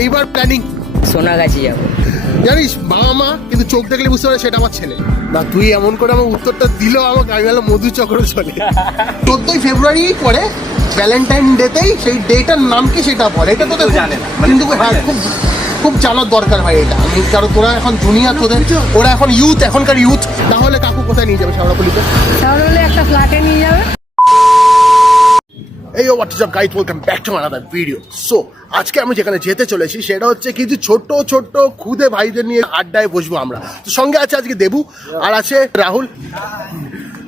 এইবার প্ল্যানিং সোনাগাছি যাব। জানিস বাবা মা কিন্তু চোখ দেখলে বুঝতে পারে সেটা আমার ছেলে। না তুই এমন করে আমার উত্তরটা দিল আমাকে আমি ভাবলাম মধু চক্র চলে। চোদ্দই ফেব্রুয়ারি পরে ভ্যালেন্টাইন ডেতেই সেই ডেটার নাম কি সেটা বলে এটা তোদের জানে না কিন্তু হ্যাঁ খুব খুব জানার দরকার হয় এটা। আমি কারণ তোরা এখন জুনিয়র তোদের ওরা এখন ইউথ এখনকার ইউথ তাহলে কাকু কোথায় নিয়ে যাবে শাওড়াপুলিতে তাহলে একটা ফ্ল্যাটে নিয়ে যাবে। এই what is up guys welcome back to another video so আজকে আমি যেখানে যেতে চলেছি, সেটা হচ্ছে কিছু ছোট্ট ছোট্ট খুদে ভাইদের নিয়ে আড্ডায় বসবো আমরা। তো সঙ্গে আছে আজকে দেবু, আর আছে রাহুল।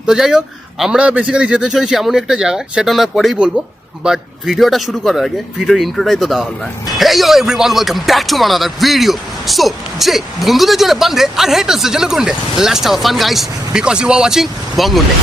তো যাই হোক, আমরা বেসিক্যালি যেতে চলেছি এমন একটা জায়গায়, সেটা না পরেই বলব। বাট ভিডিওটা শুরু করার আগে, ভিডিওর ইন্ট্রোটাই তো দেওয়া হল না। Hey you everyone welcome back to another video so যে বন্ধুদের জন্য বান্ধে আর হেটার্সদের জন্য গুন্ডে। Last have fun guys because you are watching বঙ্গুন্ডে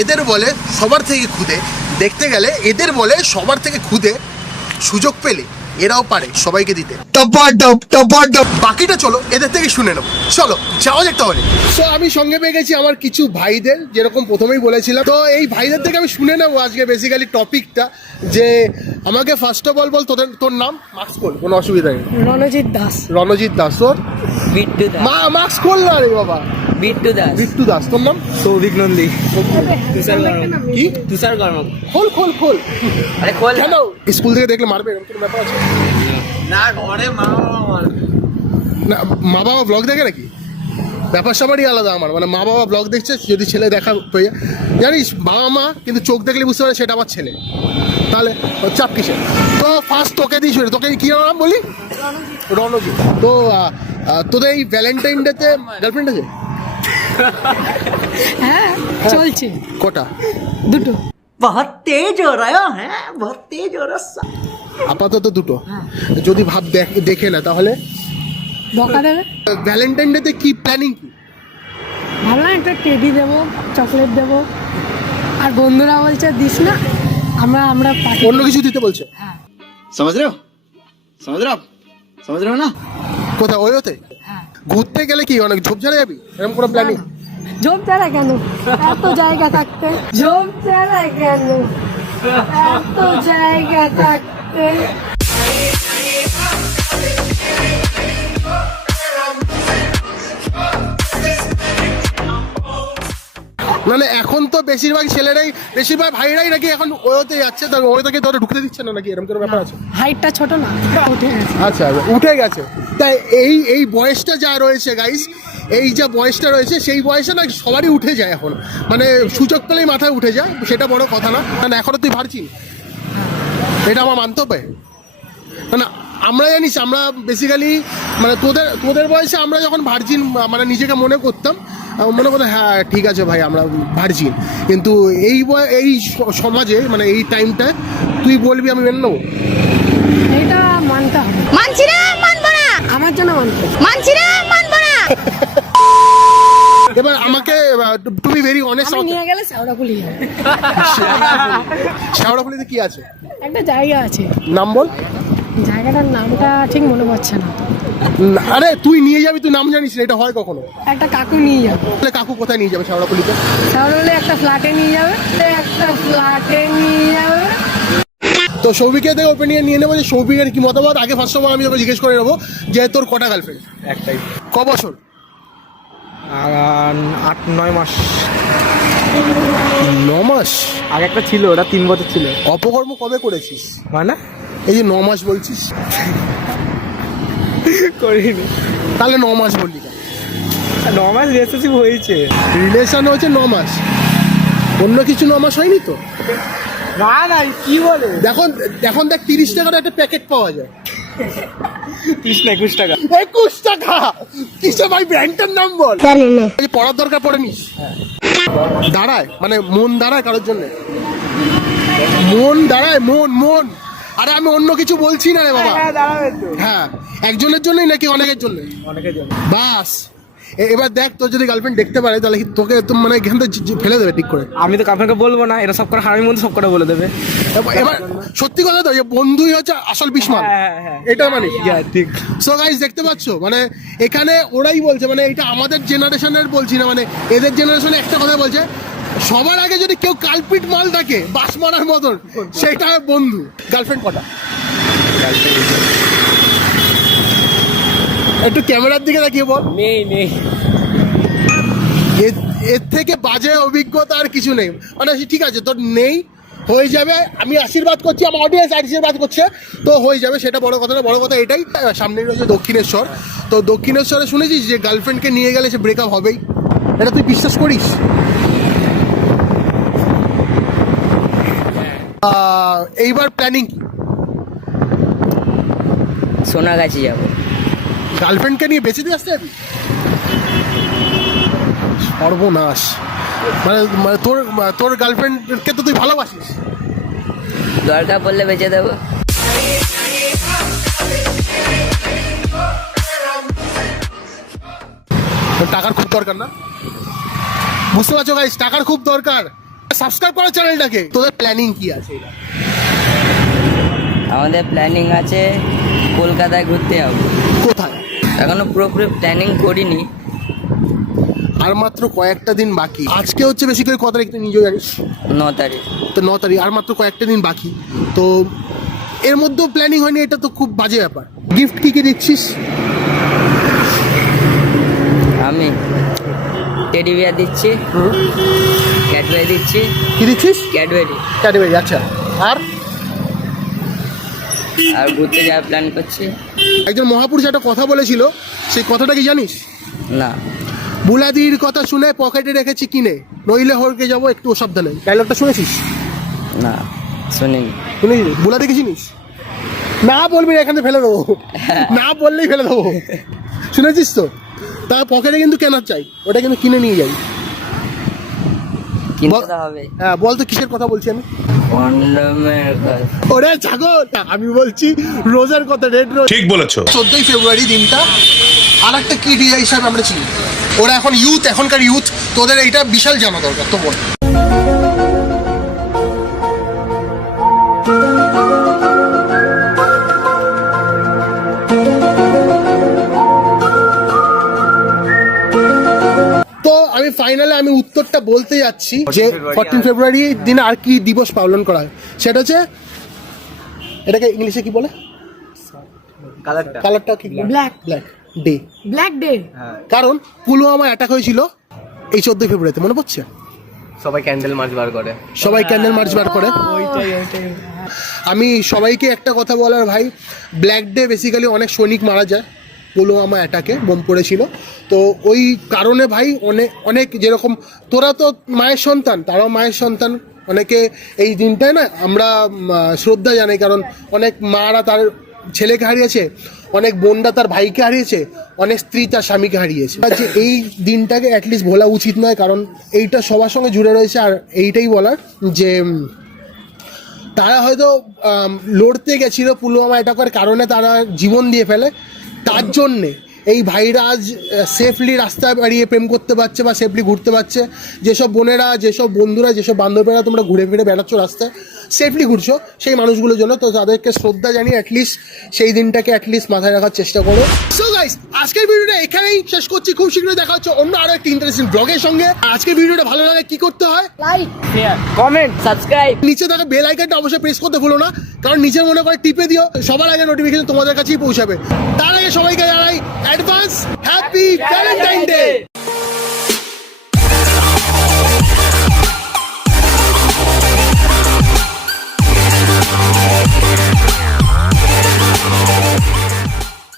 এদের বলে সবার থেকে খুদে দেখতে গেলে এদের বলে সবার থেকে খুদে সুযোগ পেলে এরাও পারে সবাইকে দিতে। বাকিটা চলো এদের থেকে শুনে নেব চলো যাওয়া যাক তাহলে। সো আমি সঙ্গে পেয়ে গেছি আমার কিছু ভাইদের যেরকম প্রথমেই বলেছিলাম। তো এই ভাইদের থেকে আমি শুনে নেব আজকে বেসিক্যালি টপিকটা যে আমাকে ফার্স্ট অফ অল বল তোদের তোর নাম? মাস্ক খোল কোনো অসুবিধা নেই। রণজিৎ দাস। রণজিৎ দাস তোর? মা মাস্ক খোল না রে বাবা। বিট্টু দাস বিট্টু দাস তোর নাম? সৌভিক নন্দী। তুষার গর্ম কি? তুষার গর্ম খোল খোল খোল। আরে খোল কেন? স্কুল থেকে দেখলে মারবে এরকম কোনো ব্যাপার আছে? না ঘরে মা বাবা। না মা বাবা ব্লগ দেখে নাকি? ব্যাপার সবারই আলাদা আমার। মানে মা বাবা ব্লগ দেখছে যদি ছেলে দেখা পেয়ে জানিস বাবা মা কিন্তু চোখ দেখলে বুঝতে পারে সেটা আমার ছেলে। তাহলে চাপ কিসে তো ফার্স্ট তোকে দিই শুনে তোকে কি নাম বলি? রণজিৎ। তো তোদের এই ভ্যালেন্টাইন ডেতে গার্লফ্রেন্ড আছে? হ্যাঁ চলছে। কটা? দুটো। বহুত তেজ হো রহা হ্যাঁ বহুত তেজ হো রসা আপাতত দুটো। হ্যাঁ। যদি ভাব দেখে না তাহলে। বকা দেবে? ভ্যালেন্টাইন ডেতে কি প্ল্যানিং কি? ভাবলাম একটা টেডি দেবো চকলেট দেবো। আর বন্ধুরা বলছে দিস না আমরা আমরা অন্য কিছু দিতে বলছে। হ্যাঁ। সমাজ রেও সমাজ রেও সমাজ রেও না কোথায়? ওই হতে ঘুরতে গেলে কি অনেক ঝোপঝাড়ে যাবি? এরকম কোনো প্ল্যানিং চারা কেন? এত জায়গা থাকতে। চারা কেন? এত জায়গা থাকতে। মানে এখন তো বেশিরভাগ ছেলেরাই বেশিরভাগ ভাইরাই নাকি এখন ওয়োতে যাচ্ছে তার ওয়োতে তোরা ঢুকতে দিচ্ছে না নাকি? এরকম কোনো ব্যাপার আছে? হাইটটা ছোট না উঠে গেছে। আচ্ছা উঠে গেছে। তাই এই এই বয়সটা যা রয়েছে গাইস এই যা বয়সটা রয়েছে সেই বয়সে না সবারই উঠে যায় এখন। মানে সুযোগ পেলেই মাথায় উঠে যায় সেটা বড় কথা না। মানে এখনও তুই ভারছিস এটা আমার মানতে হবে মানে আমরা জানিস আমরা বেসিক্যালি মানে তোদের তোদের বয়সে আমরা যখন ভার্জিন মানে নিজেকে মনে করতাম মনে করতাম হ্যাঁ ঠিক আছে ভাই আমরা ভার্জিন কিন্তু এই বয়- এই সমাজে মানে এই টাইমটা তুই বলবি আমি মেনে নেব এটা মানতে হবে। মানছি না মানবো না। আমার জন্য মানতে। হবে। মানছি না মানবো না। এবার আমাকে টু বি ভেরি অনেস্ট আমি নিয়ে গেলে শ্যাওড়াফুলি যাবে কি আছে? একটা জায়গা আছে। নাম বল। জায়গাটার নামটা ঠিক মনে পড়ছে না। আরে তুই নিয়ে যাবি তুই নাম জানিস না এটা হয় কখনো? একটা কাকু নিয়ে যাবে। তাহলে কাকু কোথায় নিয়ে যাবে তাহলে হলে একটা ফ্ল্যাটে নিয়ে যাবে একটা ফ্ল্যাটে নিয়ে যাবে। তো সৌভিকের থেকে ওপেনিয়ন নিয়ে নেব যে সৌভিকের কি মতামত? আগে ফার্স্ট অফ অল আমি তোকে জিজ্ঞেস করে নেব যে তোর কটা গার্লফ্রেন্ড একটাই। ক বছর? আট নয় মাস। ন মাস? আগে একটা ছিল ওটা তিন বছর ছিল। অপকর্ম কবে করেছিস? মানে? এই যে ন মাস বলছিস? করিনি। তাহলে ন মাস বললি ন মাস রিলেশনশিপ হয়েছে। রিলেশন হচ্ছে ন মাস অন্য কিছু ন মাস হয়নি তো? না না কি বলে? দেখুন এখন দেখ তিরিশ টাকার একটা প্যাকেট পাওয়া যায়। ত্রিশ না একুশ টাকা? একুশ টাকা? কিসে ভাই ব্র্যান্ডের নাম বল। পড়ার দরকার পড়ে নিস। দাঁড়ায় মানে মন দাঁড়ায় কারোর জন্য। মন দাঁড়ায় মন মন। আরে আমি অন্য কিছু বলছি না রে বাবা। হ্যাঁ হ্যাঁ একজনের জন্যই নাকি অনেকের জন্য অনেকের জন্য বাস। এবার দেখ তোর যদি গার্লফ্রেন্ড দেখতে পারে তাহলে তোকে তো মানে এখান থেকে ফেলে দেবে ঠিক করে? আমি তো আপনাকে বলব না এটা সব করে হারামির মধ্যে সব করে বলে দেবে। এবার- সত্যি কথা তো বন্ধুই হচ্ছে আসল বিস্মান হ্যাঁ, হ্যাঁ। এটা মানে। ঠিক। সো গাইস দেখতে পাচ্ছ? মানে এখানে ওরাই বলছে মানে এটা আমাদের জেনারেশনের বলছি না মানে এদের জেনারেশনে একটা কথা বলছে সবার আগে যদি কেউ কালপিট মাল থাকে বাস মারার মতন সেটা বন্ধু। গার্লফ্রেন্ড কটা? একটু ক্যামেরার দিকে তাকিয়ে বল। নেই নেই। এর- এর থেকে বাজে অভিজ্ঞতা আর কিছু নেই। মানে ঠিক আছে তোর নেই হয়ে যাবে। আমি আশীর্বাদ করছি আমার অডিয়েন্স আশীর্বাদ করছে তো হয়ে যাবে। সেটা বড় কথা না বড় কথা এটাই। সামনে রয়েছে দক্ষিণেশ্বর। তো দক্ষিণেশ্বরে শুনেছিস যে গার্লফ্রেন্ডকে নিয়ে গেলে সে ব্রেকআপ হবেই? এটা তুই বিশ্বাস করিস? এইবার প্ল্যানিং কি? সোনাগাছি যাব। গার্লফ্রেন্ডকে নিয়ে বেঁচে দিয়ে আসতে যাবি? সর্বনাশ। মানে মানে তোর তোর গার্লফ্রেন্ডকে তো তুই ভালোবাসিস। দরকার পড়লে বেঁচে দেবো। টাকার খুব দরকার না? বুঝতে পারছ গাইস টাকার খুব দরকার। সাবস্ক্রাইব করো চ্যানেলটাকে তোদের প্ল্যানিং কি আছে? আমাদের প্ল্যানিং আছে কলকাতায় ঘুরতে যাব। কোথায়? এখনও পুরোপুরি প্ল্যানিং করিনি। আর মাত্র কয়েকটা দিন বাকি। আজকে হচ্ছে বেশি করে কত তারিখ তুই নিজেও জানিস? ন তারিখ। তো ন তারিখ আর মাত্র কয়েকটা দিন বাকি। তো এর মধ্যেও প্ল্যানিং হয়নি এটা তো খুব বাজে ব্যাপার। গিফট কি কি দিচ্ছিস আমি টেডি বিয়ার দিচ্ছি। ক্যাডবেরি দিচ্ছি। কি দিচ্ছিস? ক্যাডবেরি ক্যাডবেরি আচ্ছা। আর? আর ঘুরতে যাওয়ার প্ল্যান করছি। একজন মহাপুরুষ একটা কথা বলেছিল সেই কথাটা কি জানিস? না। বুলাদির কথা শুনে পকেটে রেখেছি কিনে নইলে হরকে যাব একটু সাবধানে। ডায়লগটা শুনেছিস? না শুনিনি। শুনেছিস? বুলাদি কি চিনিস? না বলবি এখান ফেলে দেবো। না বললেই ফেলে দেবো। শুনেছিস তো? তা পকেটে কিন্তু কেনার চাই ওটা কিন্তু কিনে নিয়ে যাই। কিনতে হবে। হ্যাঁ বল তো কিসের কথা বলছি আমি? ওরে ছাগল? আমি বলছি রোজার কথা রেড রোজ ঠিক বলেছ। চোদ্দই ফেব্রুয়ারি দিনটা আর একটা কি ডিয়া হিসাবে আমরা চিনি। ওরা এখন ইউথ এখনকার ইউথ তোদের এইটা বিশাল জানা দরকার তো বল ফাইনালে আমি উত্তরটা বলতে যাচ্ছি যে ফোরটিন ফেব্রুয়ারি দিনে আর কি দিবস পালন করা হয়? সেটা হচ্ছে এটাকে ইংলিশে কি বলে? কালারটা কি Black. Black day black day কারণ পুলওয়ামা অ্যাটাক হয়েছিল এই চোদ্দই ফেব্রুয়ারিতে মনে পড়ছে? সবাই ক্যান্ডেল মার্চ বার করে। সবাই ক্যান্ডেল মার্চ বার করে। আমি সবাইকে একটা কথা বলার ভাই ব্ল্যাক ডে বেসিক্যালি অনেক সৈনিক মারা যায়। পুলওয়ামা অ্যাটাকে বোম পড়েছিল তো ওই কারণে ভাই অনেক অনেক যেরকম, তোরা তো মায়ের সন্তান, তারাও মায়ের সন্তান। অনেকে এই দিনটায় না আমরা শ্রদ্ধা জানাই, কারণ অনেক মারা তার ছেলেকে হারিয়েছে, অনেক বোনরা তার ভাইকে হারিয়েছে, অনেক স্ত্রী তার স্বামীকে হারিয়েছে। যে এই দিনটাকে অ্যাটলিস্ট ভোলা উচিত নয়, কারণ এইটা সবার সঙ্গে জুড়ে রয়েছে। আর এইটাই বলার যে, তারা হয়তো লড়তে গেছিল, পুলওয়ামা অ্যাটাকের কারণে তারা জীবন দিয়ে ফেলে। তার জন্যে এই ভাইরা আজ সেফলি রাস্তায় বাড়িয়ে প্রেম করতে পারছে বা সেফলি ঘুরতে পারছে। যেসব বোনেরা, যেসব বন্ধুরা, যেসব বান্ধবীরা তোমরা ঘুরে ফিরে বেড়াচ্ছ রাস্তায় সেফলি ঘুরছো। সেই মানুষগুলোর জন্য তো তাদেরকে শ্রদ্ধা জানিয়ে অ্যাটলিস্ট সেই দিনটাকে অ্যাটলিস্ট মাথায় রাখার চেষ্টা করো। সো গাইস আজকের ভিডিওটা এখানেই শেষ করছি। খুব শীঘ্রই দেখা হচ্ছে অন্য আরও একটি ইন্টারেস্টিং ব্লগের সঙ্গে। আজকের ভিডিওটা ভালো লাগে কি করতে হয়? লাইক শেয়ার কমেন্ট সাবস্ক্রাইব নিচে থাকা বেল আইকনটা অবশ্যই প্রেস করতে ভুলো না কারণ নিচের মনে করে টিপে দিও সবার আগে নোটিফিকেশন তোমাদের কাছেই পৌঁছাবে। তার আগে সবাইকে জানাই অ্যাডভান্স হ্যাপি ভ্যালেন্টাইন ডে